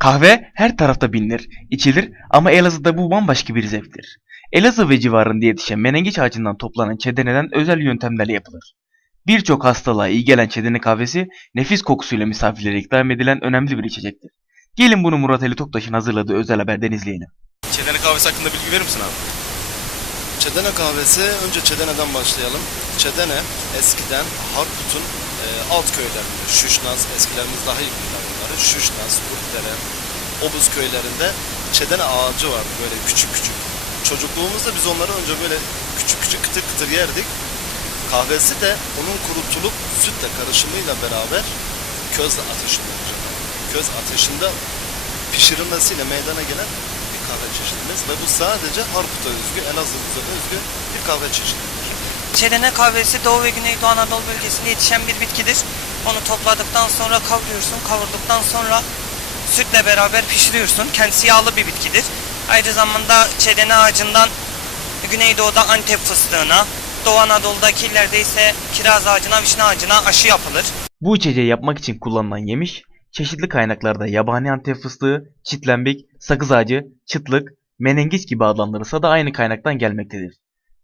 Kahve her tarafta bilinir, içilir ama Elazığ'da bu bambaşka bir zevktir. Elazığ ve civarında yetişen menengiç ağacından toplanan çedeneden özel yöntemlerle yapılır. Birçok hastalığa iyi gelen çedene kahvesi nefis kokusuyla misafirlere ikram edilen önemli bir içecektir. Gelin bunu Murat Ali Toktaş'ın hazırladığı özel haberden izleyelim. Çedene kahvesi hakkında bilgi verir misin abi? Çedene kahvesi, önce Çedene'den başlayalım. Çedene eskiden Harput'un e, alt köylerinde, Şuşnaz, eskilerimiz daha iyi bilirler bunları. Şuşnaz, Kurtdere, Obuz köylerinde Çedene ağacı vardı böyle küçük küçük. Çocukluğumuzda biz onları önce böyle küçük küçük kıtır kıtır yerdik. Kahvesi de onun kurutulup sütle karışımıyla beraber köz ateşinde, köz ateşinde pişirilmesiyle meydana gelen kahve çeşidimiz ve bu sadece Harput'a özgü, Elazığ'a özgü bir kahve çeşididir. Çedene kahvesi Doğu ve Güneydoğu Anadolu bölgesinde yetişen bir bitkidir. Onu topladıktan sonra kavuruyorsun. Kavurduktan sonra sütle beraber pişiriyorsun. Kendisi yağlı bir bitkidir. Aynı zamanda çedene ağacından Güneydoğu'da Antep fıstığına, Doğu Anadolu'daki illerde ise kiraz ağacına, vişne ağacına aşı yapılır. Bu içeceği yapmak için kullanılan yemiş, çeşitli kaynaklarda yabani antep fıstığı, çitlembik, sakız ağacı, çıtlık, menengiç gibi adlandırılsa da aynı kaynaktan gelmektedir.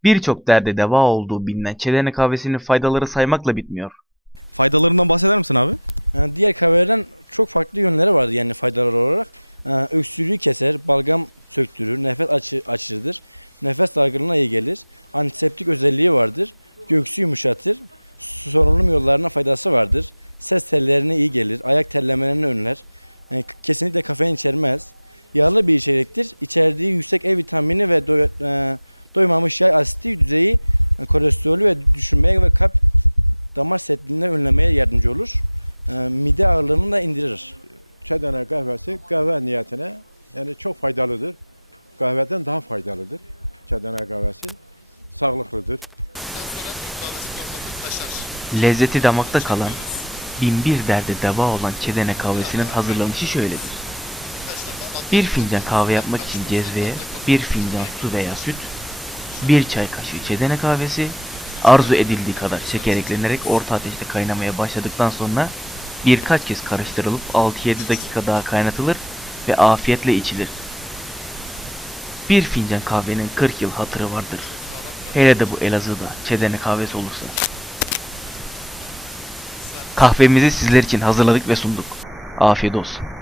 Birçok derde deva olduğu bilinen çedene kahvesinin faydaları saymakla bitmiyor. Lezzeti damakta kalan, binbir derde deva olan çedene kahvesinin hazırlanışı şöyledir. Bir fincan kahve yapmak için cezveye bir fincan su veya süt, bir çay kaşığı çedene kahvesi, arzu edildiği kadar şeker eklenerek orta ateşte kaynamaya başladıktan sonra birkaç kez karıştırılıp 6-7 dakika daha kaynatılır ve afiyetle içilir. Bir fincan kahvenin 40 yıl hatırı vardır. Hele de bu Elazığ'da çedene kahvesi olursa. Kahvemizi sizler için hazırladık ve sunduk. Afiyet olsun.